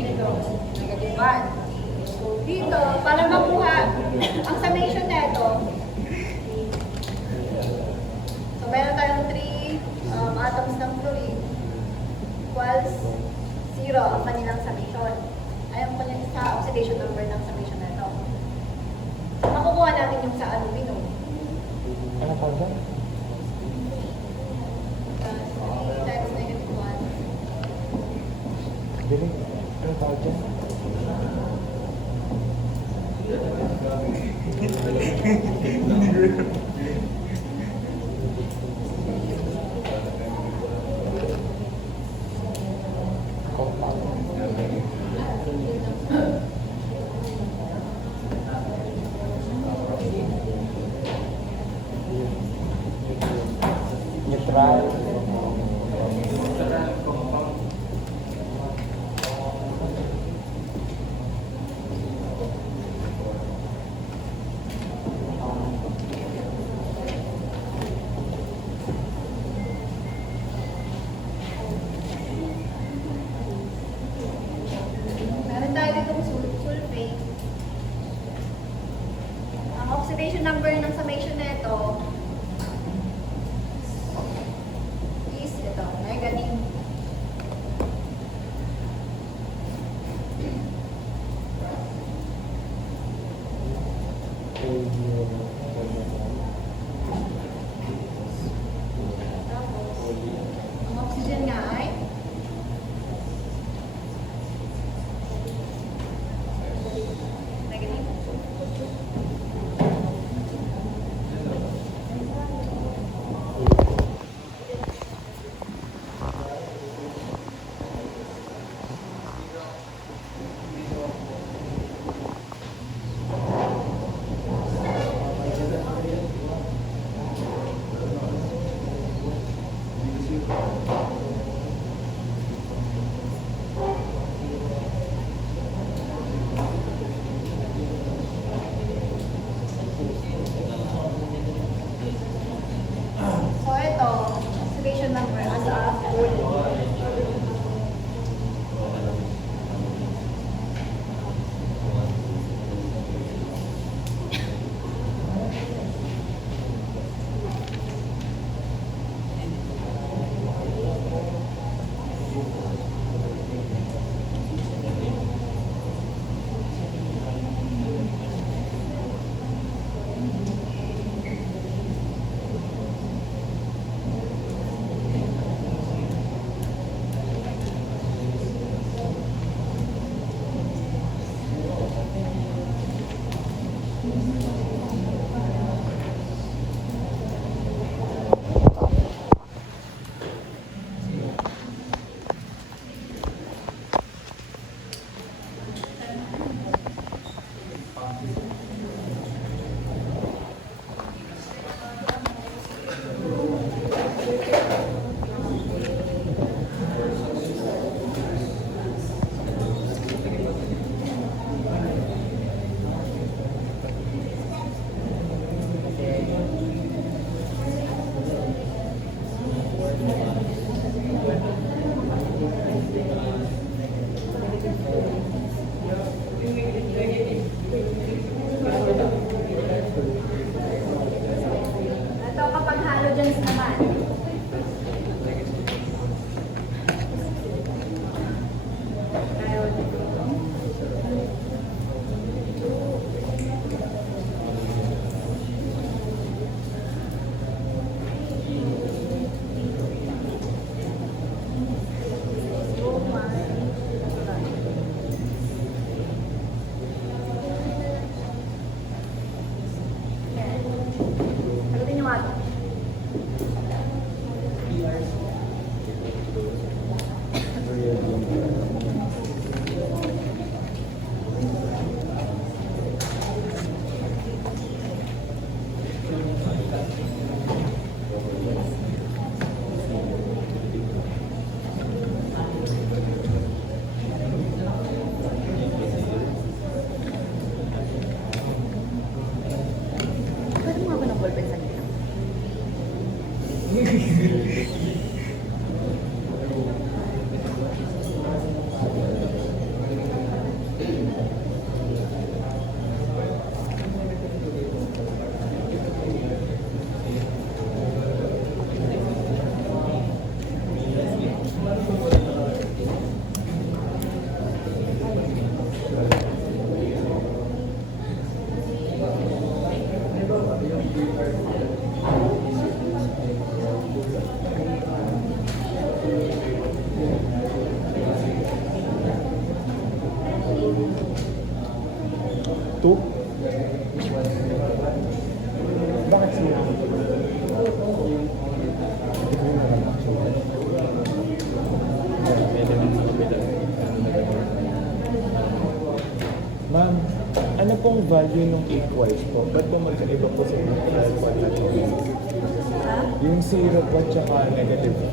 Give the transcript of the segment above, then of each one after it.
Ito, negative 1. So, dito, para makuha ang summation na ito, so meron tayong 3 atoms ng fluorine equals 0 ang kanilang summation. Ayan po niya sa oxidation number ng summation na ito. Makukuha natin yung sa aluminum. Ano pa ba? 3 times negative 1. Dili. Ano pa dyan? Neutral. Meron tayo ditong sulfate. Ang oxidation number ng summation na ito is ito, negative. Tapos, ang oxygen nga ay negative. 2? Bakit zero? Ma'am, ano pong value ng equals po? Ba't po magkaiba po sa neutral po at Ha? yung 0 po at saka negative 2?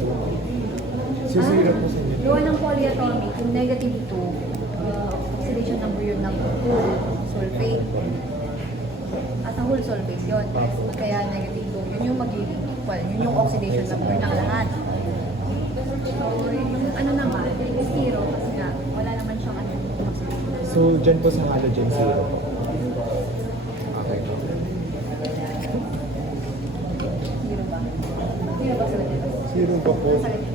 Si 0 po sa neutral. Gawa ng polyatomic, yung negative 2, oxidation number yun ng 2 sulfate. As a whole sulfate yun. Kaya negative 2, yun yung magiging equal. Yun yung oxidation number ng lahat. So, yung ano naman, is 0 kasi nga, wala naman siyang ano. So, dyan po sa halogen 0 po. Okay. 0 ba? 0 ba sa lahat? 0 pa po. Sa lahat.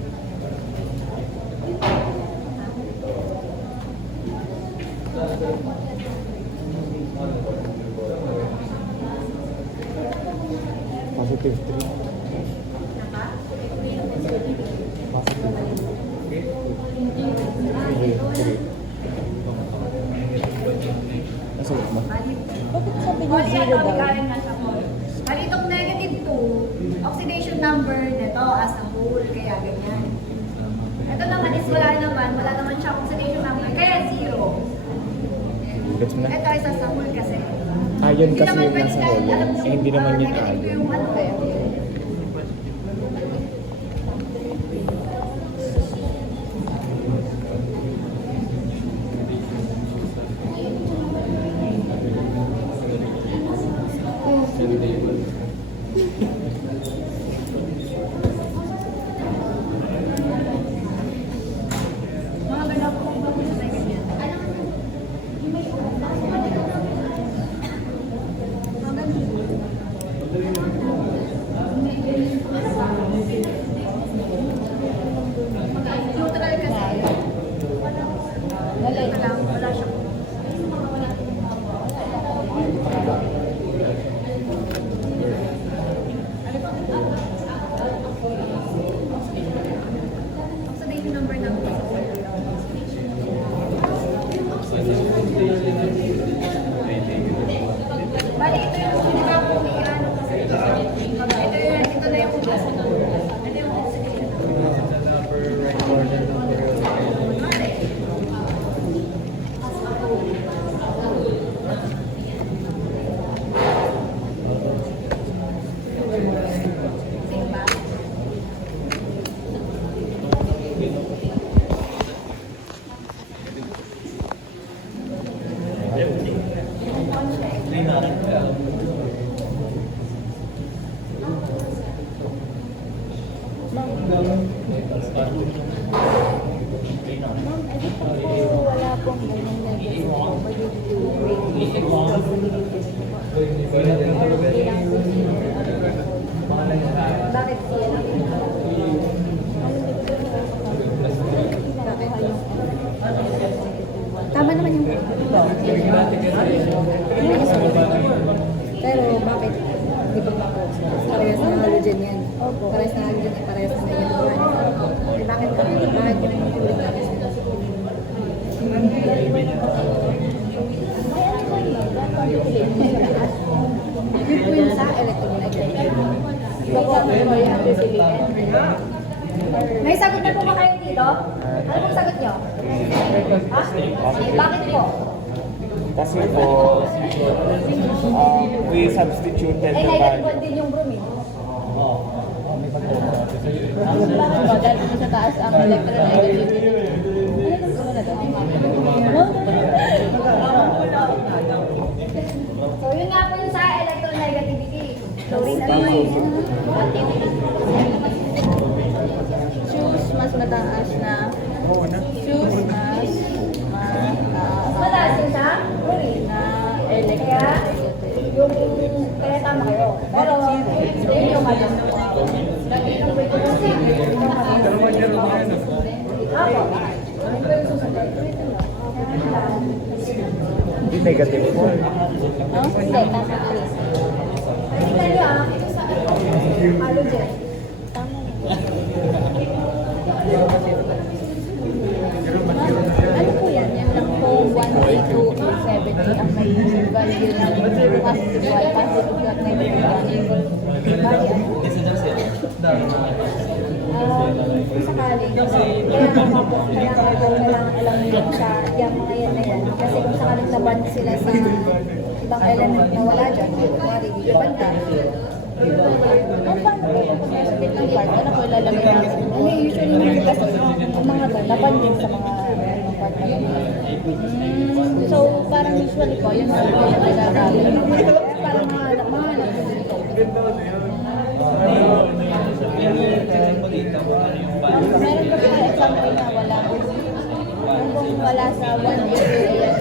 Positive 3. Positive 3. Nasulit mo? Bakit sabi niyo zero Polyatomic daw? iron nga siya po. Bali itong negative 2, oxidation number nito as a whole, kaya ganyan. Ito naman is wala naman siya oxidation number, kaya 0. Gets mo na? Ito is as a whole kasi. Iron Hindi kasi naman yung pwede nasa kahit holo. alam mo, Eh, hindi naman yun negative iron. yung ano eh. Mga ganap po, sa ganyan. Neutral kasi. Wala siyang oxidation number ng bali, ito yung hindi ba kung may ano kasi ito na yung ito yung oxidation number. Same ba? Ma'am, edi po wala pong ganyan negative po. Magiging Bakit siya? Tama naman yung pero bakit? Di ba po? Parehas na halogen yan. Parehas na halogen yan. Parehas na negative 1. Eh, bakit kami? Bakit kami magkulit namin sila? Yun po yung sa electronegative. Iba po ang May sagot na po ba kayo dito? Ano pong sagot nyo? Ha? Bakit po? Kasi po, we substituted the negative value. din yung bromine. Dahil po sa taas ang electronegativity. So yun nga po yung sa electronegativity. Chlorine ano yun? Choose mas mataas na. Choose mas Mataas yun sa chlorine. na Kaya, electronegative. kaya tama kayo. Pero, yun yung ano. Ako. Yun po yung susunod. Hindi negative 4. No? Hindi, nasa 3. Tingnan nyo ito sa halogen. Tama na. Ano po yan? Yan lang po 1, 3, 2, 70 ang may value ng positive 1, positive 2 at negative 1. Bali, kung sakali, kailangan alam nila sa yung mga yan na yan. Kasi kung sakaling naban sila sa ibang element na wala dyan, kumari, yung banda, kung paano kayo pumasakit ng part, ano ko ilalagay natin? Ano usually naman kasi ang mga to, naban din sa mga part na ganyan. So, parang usually po, yun ang mga nagagamit. Parang mahanap din dito. Meron pa mga example na wala. Kung wala sa 1 year, yes,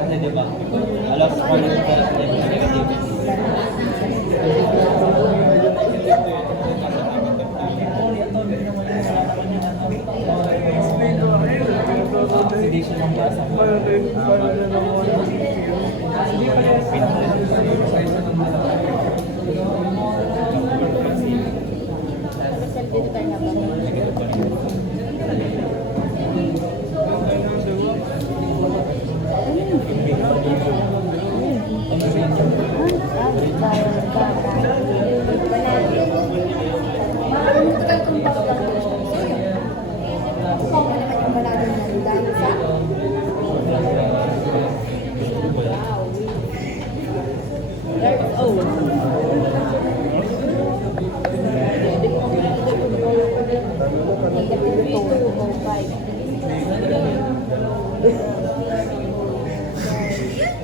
Kasi diba, alas ko na negative. Oxidation ng gas. self-editor na ba?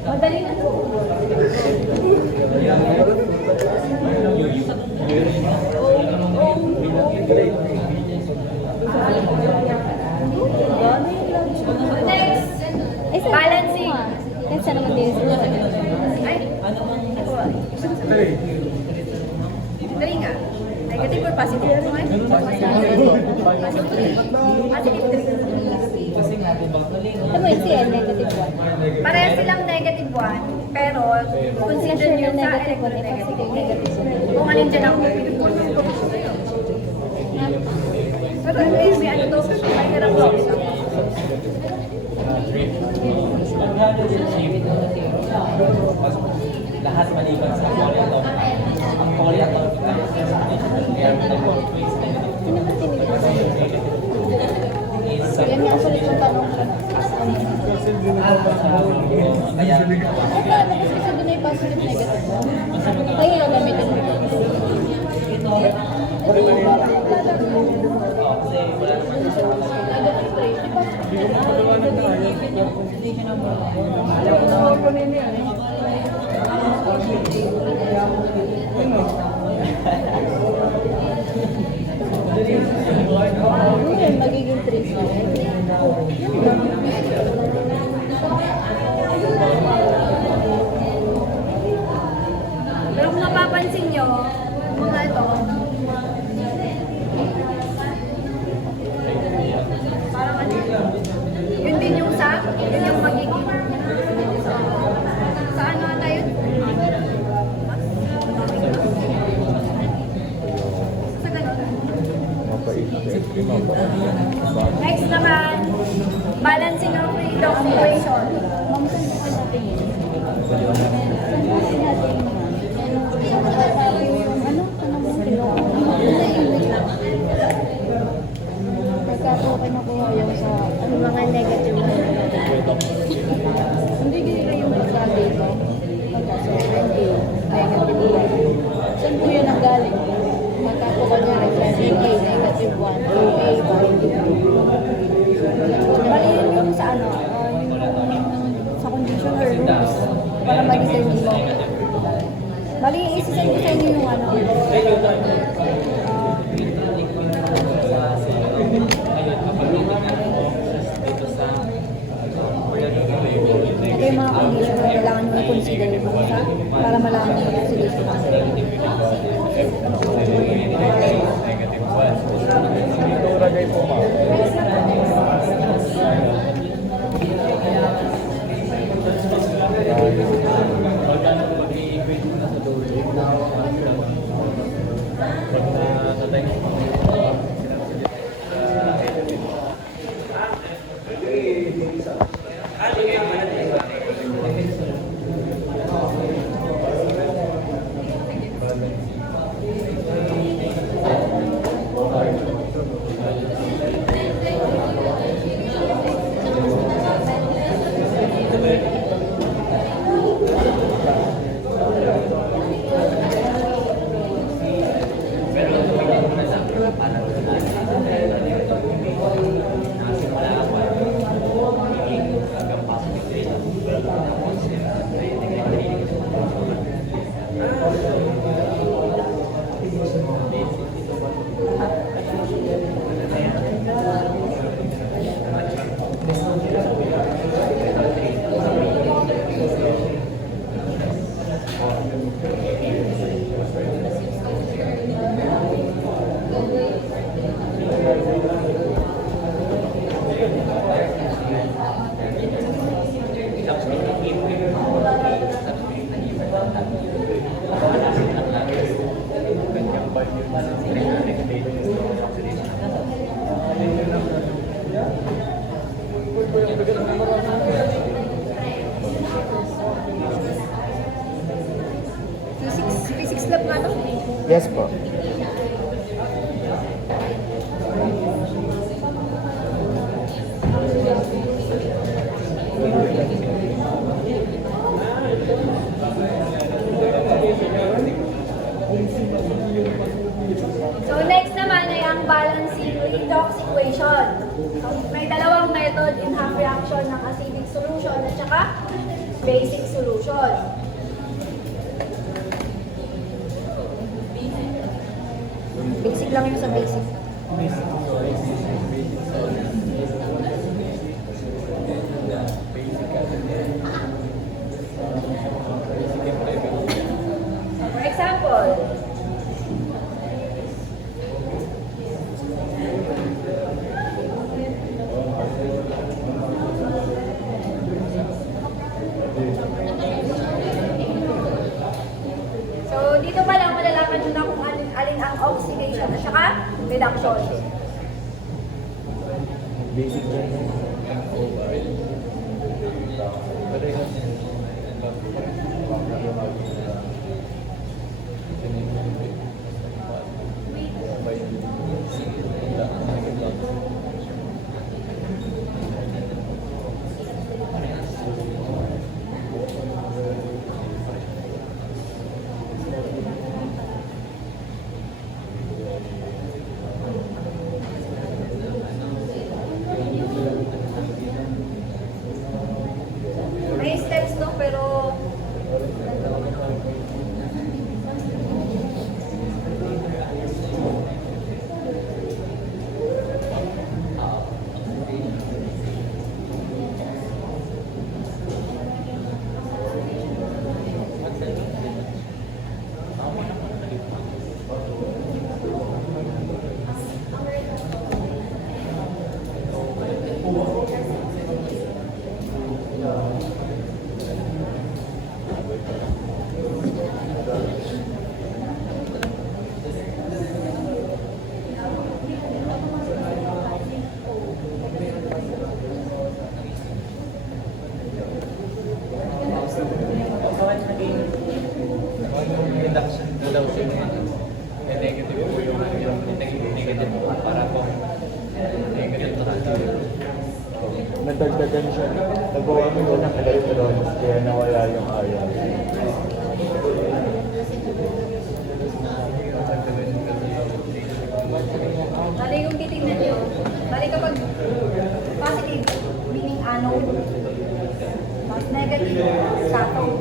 Madali na to. Next, balancing. Next, ano naman din sila? Ay, dali nga. Negative or positive? Ano nga? Positive 3. Ano mo yung CN, negative 1? Parehas silang negative 1, pero consider nyo sa negative 1, positive negative 1. kung alin dyan ang pero may ano to, may hirap to. Lahat maliban sa Korea to. Ang Korea to, kaya Yan nga actually kung tanong ko. kaya Kasi doon ay positive negative 1. Ay, gagamitin mo. Yun, magiging 3. Pero kung mapapansin nyo, mga ito, parang ano, yun din yung yun yung magiging, sa ano ata yun? Sa ganun. Next naman, balancing of redox equation. Ma'am, saan natin natin? Saan natin natin? Ano? Ano mo kinuha? Sa English lang. Pagkato ko kinukuha yung sa mga negative na hindi ganito yung pagka dito. Pagka 7A, negative 1. Saan po yun ang galing? Pagka po kanya 7A, negative 1, 2A, positive 2. Bali yun yung sa ano, yung sa conditioner rules para ma-determine mo. Bali, isisend ko sa inyo yung ano. Ito yung mga condition na kailangan nyo i-consider para malaman nyo yung solution. Ito lagay po, ma'am. Ano Yes po. So next naman ay ang balancing redox equation. So, may dalawang method in half reaction ng acidic solution at saka basic solution. Basic lang yung sa basic. For example, so dito pa lang malalaman nyo na kung alin ang oxidation at saka reduction. Basic lang. May steps to pero Reduction to daw siya. Eh, negative po yung negative po para po negative to Nadagdagan siya. Nagawa mo siya ng electrons kaya nawala yung ion. bali yung titignan nyo. Bali kapag positive, meaning anode. Mas negative, cathode.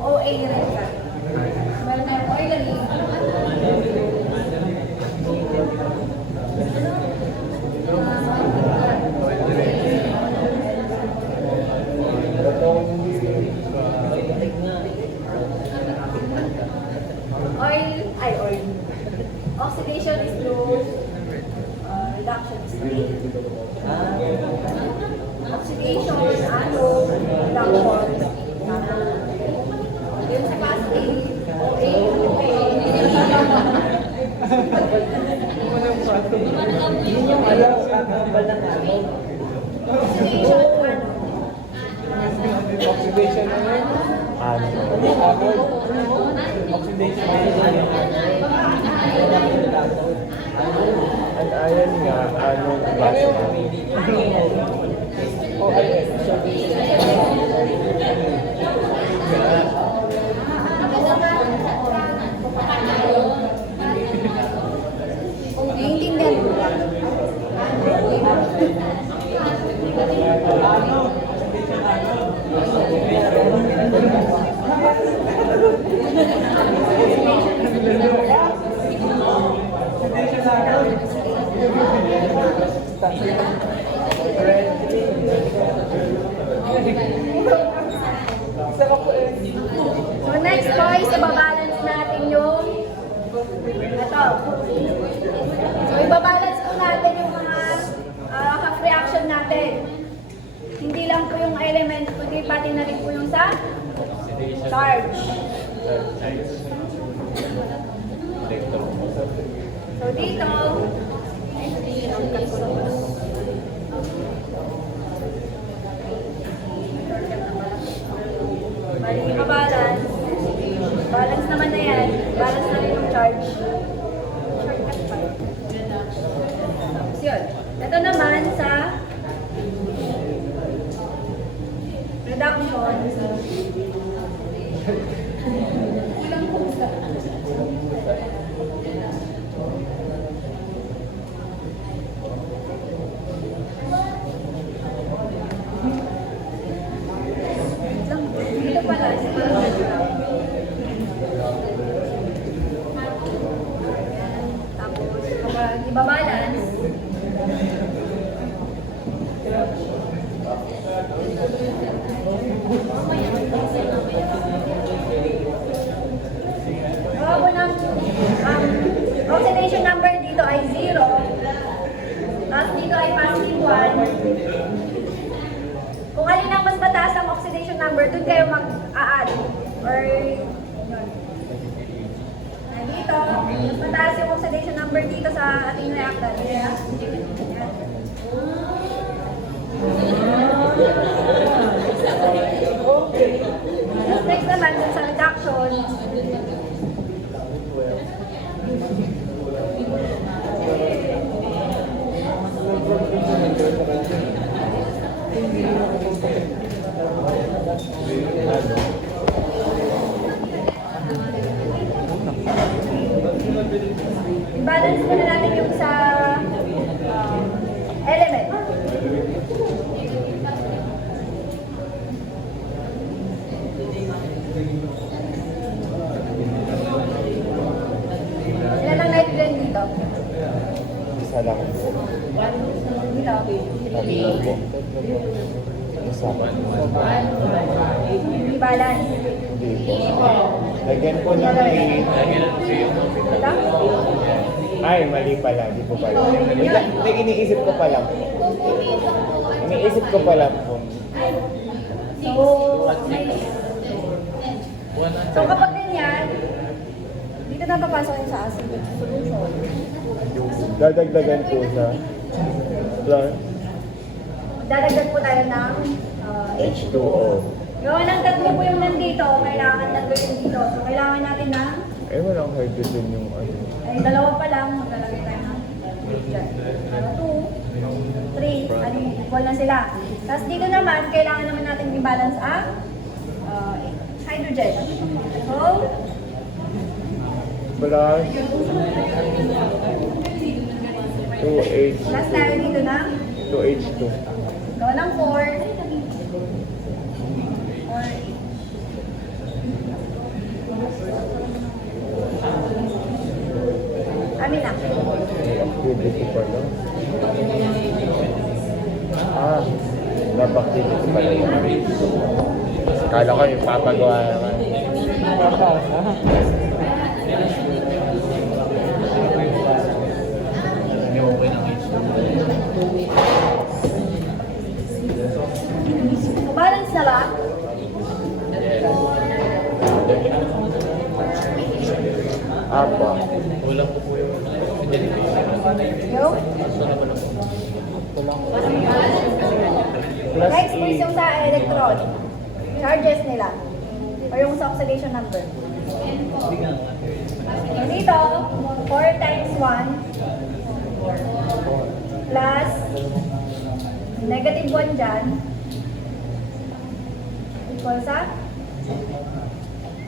OA rin ka. Meron na yung oil ring. Oil. Oxidation is low. Reduction is high. Oxidation, anode, reduction. Yung sa positive, OA, Yun yung ayaw, kakabal ng ano. oxidation, anode. Oxidation na yun. Ano? Oxidation na yun. Ang ion nga, ano base? Oh, ayun. Naiintindihan mo lang. So next po is ibabalance natin yung ito. So ibabalance po natin yung mga half reaction natin. Hindi lang po yung element, kundi pati na rin po yung sa charge. So dito, bali ibabalance. Balance naman na yan. Balance na rin yung charge. Shortcut pa. So, yun. Ito naman sa reduction. Ilang pusa. Dito pala, tapos, kapag ibabalance, ako ng oxidation number dito ay 0, tapos dito ay positive 1. Kung alin ang mas mataas ang oxidation number, dun kayo mag-a-add. Or, yun. Dito, mas mataas yung oxidation number dito sa ating reactor. Yan. Tapos next naman, dun sa reduction, i-balance muna natin yung sa element. Ilan ang nitrogen dito? Isa lang po. Dito. Tatlo po. Isa. I-balance. Hindi po. Lagyan po ng 8. Lagi na kasi yung Ito? Ay, mali pala. Di po pala. Wait lang. Hindi, iniisip ko pa lang. Iniisip ko pa lang po. So kapag ganyan, dito na papasok yung sa acid solution. Dadagdagan po sa plus Dadagdag po tayo ng H2O. gawa ng tatlo po yung nandito, kailangan tatlo yung dito. So kailangan natin ng, Eh, walang hydrogen yung ano. ay dalawa pa lang, maglalagay tayo ng 2, 3, ano equal na sila. Tapos dito naman, kailangan naman natin i-balance ang hydrogen. So, Plus 2H, last tayo dito na, 2H2. gawa ng 4, amin na. Activity pa lang. Nab-activity pa lang. Kala ko yung papagawa naman. hindi mo okay ng age. Balance na ba? Apa. Kulang po po yung fidelity. Yo. So naman ako. Plus Next E. is yung sa electron. Charges nila. O yung sa oxidation number. So dito, 4 times 1 plus negative 1 dyan equal sa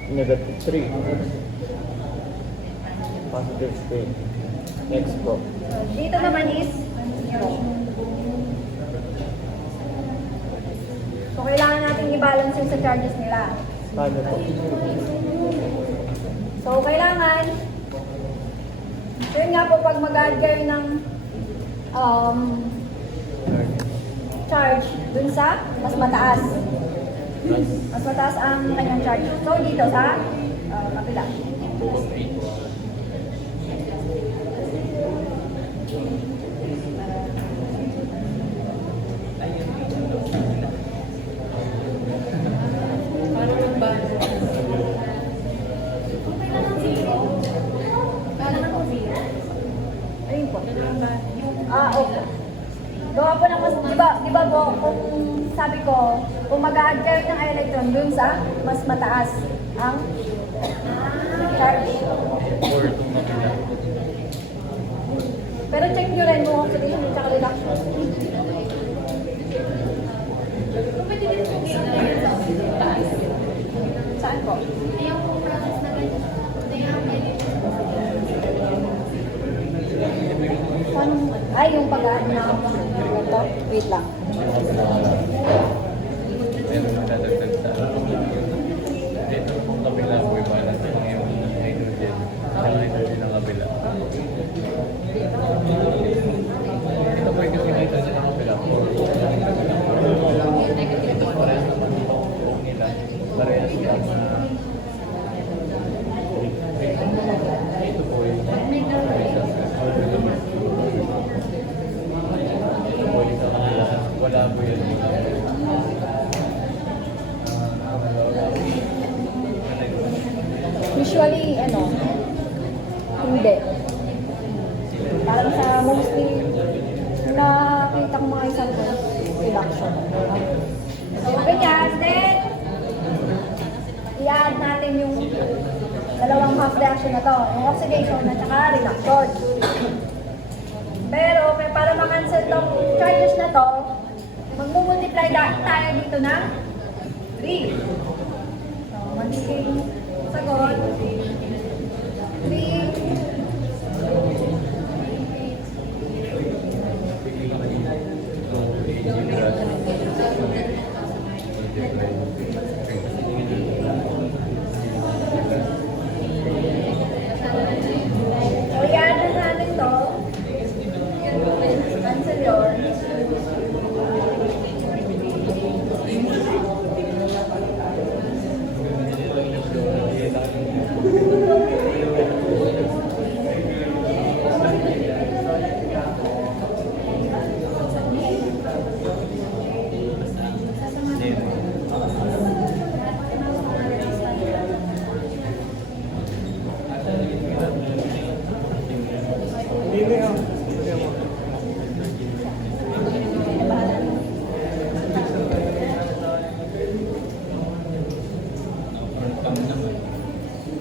Negative 3. Positive 3. Next po. so, dito naman is 0. So kailangan natin i-balance yung sa charges nila. Paano po? So, kailangan, yun nga po, pag mag-add kayo ng charge dun sa mas mataas. Mas mataas ang kanyang charge. So, dito sa kapila. Ayun po. Opo. Gawa po ng mas, di ba po, kung sabi ko, kung mag-a-add kayo ng electron dun sa mas mataas ang Charge. or itong kapila. Pero check nyo rin kung oxidation at saka reduction. Pwede din po i-apply sa taas. Saan po? Yung process na ganyan. Ay, yung pag-aano na ito. Wait lang. Meron na dadagdag sa dito kung kapila po i-balance ang iyong hydrogen sa hydrogen ng kapila. Ito po yung kasi hydrogen ng kapila po. Ito parehas naman nila. Parehas lang na ito po yung ito po yung sa kanila. Wala po yan. Usually, hindi. Parang sa mostly, nakita ko mga example, reduction. So, ganyan, then, i-add natin yung dalawang half reaction na to, yung oxidation at saka reduction. Pero, para ma-cancel tong charges na to, magmumultiply tayo dito ng 3. So, magiging sagot, 3, so i-add na natin to, cancel yun.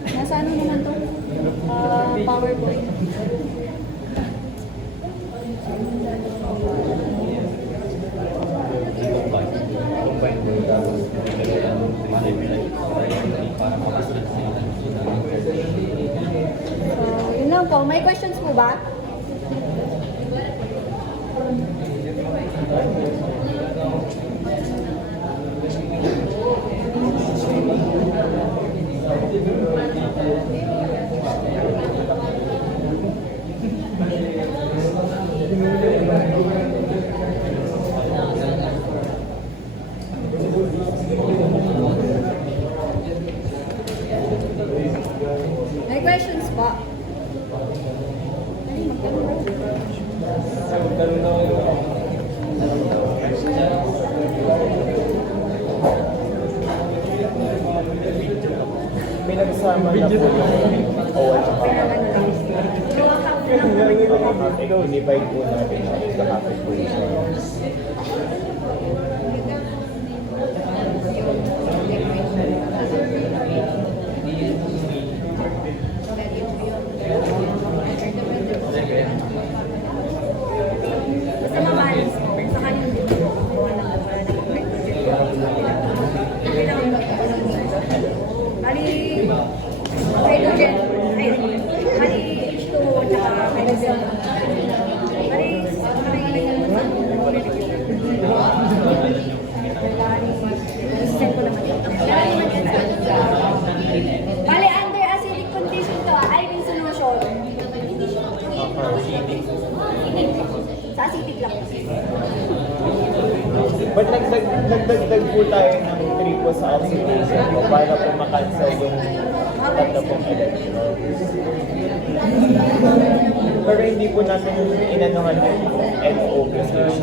Nasa ano naman to? PowerPoint. Combine po yung tapos pinagay ang 3 para makasunod sa So, yun lang po. May questions po ba? May questions po? Ay, May nagsama na po yung OL sa divide po natin sa half equation. Basta mamalis po. Sa kanyang dito po. Bali, hydrogen. Bali, H2 at saka hydrogen. Bali, resistant ko naman yun. Bali, under acidic condition to, I mean solution. Sa acidic lang. But nagdagdag po tayo ng 3 po sa oxidation po para po makancel yung tatlo pong electrons. Pero hindi po natin inanuhan yung NO kasi yung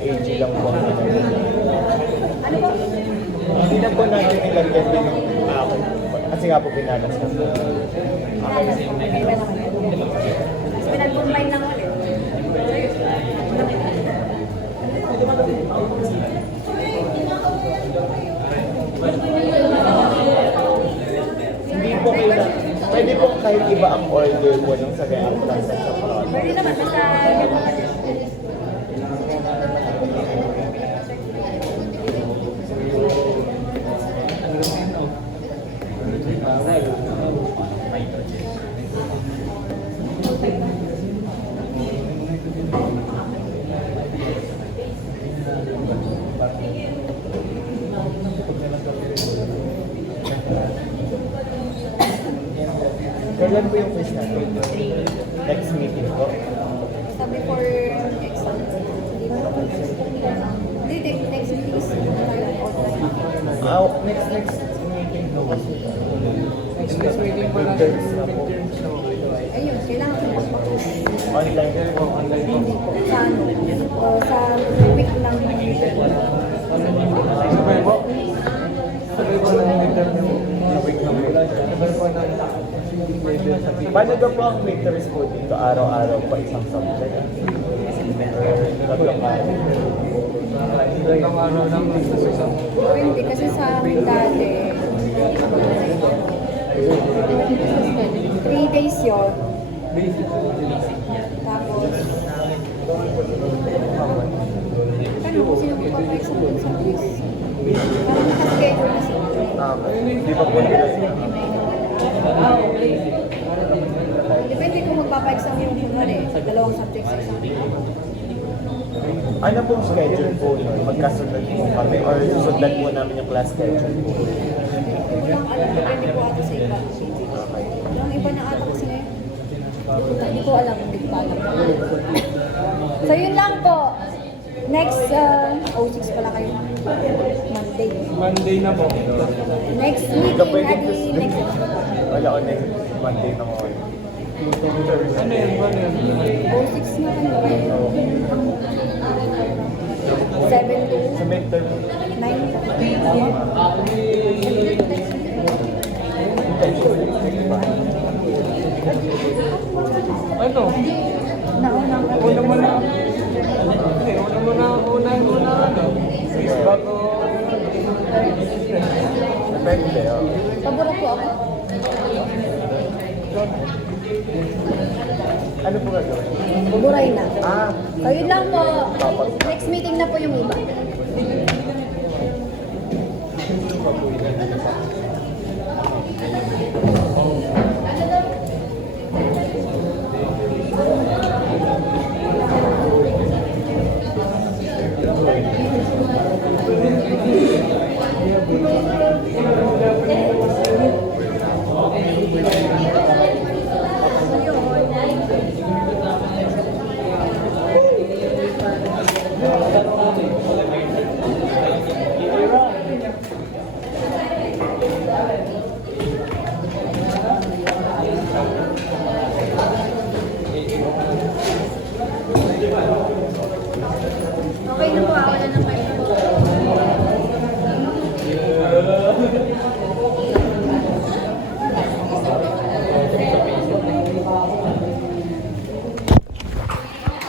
AG lang po ang inanuhan. Ano po? Hindi na po natin nilagyan din yung kasi nga po pinalas na po. Okay ba naman yun? Tapos pinag-combine lang ulit. kahit iba ang order po nung sa reactants at sa product? Pwede naman, basta Kailan po yung quiz natin? Next meeting po? basta before exam. Hindi, next week is online. Next meeting po kasi. Next meeting po natin. Ayun, kailangan ko magpa-post. Online po. Hindi po. Sa ano? Sa week ng Sabay po. Sabay po na yung interview. Sabay po na Paano daw po ang midterms po dito? Araw-araw pa isang subject? Tatlong araw. Ilang araw lang sa isang Depende kasi sa amin dati, 3 days yun. Tapos, tanong kung sino magpapa-exam dun sa quiz. Parang nakaschedule na sila. Hindi pa po nila siya. Depende kung magpapa-exam yung kunwari, dalawang subject sa isang araw. Ano pong schedule po nun? Magkasunod po kami or susundan po namin yung class schedule po? Hindi ko lang alam, depende po ata sa iba. Yung iba na ata kasi ngayon. Hindi ko alam, hindi ko pa alam. So yun lang po. Next, 06 pala kayo. Monday. Monday na po. Next Hindi meeting, ka pwede adi Tuesday. next. Wala ko next Monday na ngayon. Ano yan? Ano yan? 06 na kayo. 7 to Sa midterm, 9. Ano? Naunang Una mo na. Hindi, unahin mo na ano. Bago. depende. Pabura po ako. Ano po gagawin? Buburay na. Ah, So yun lang po. Next meeting na po yung iba.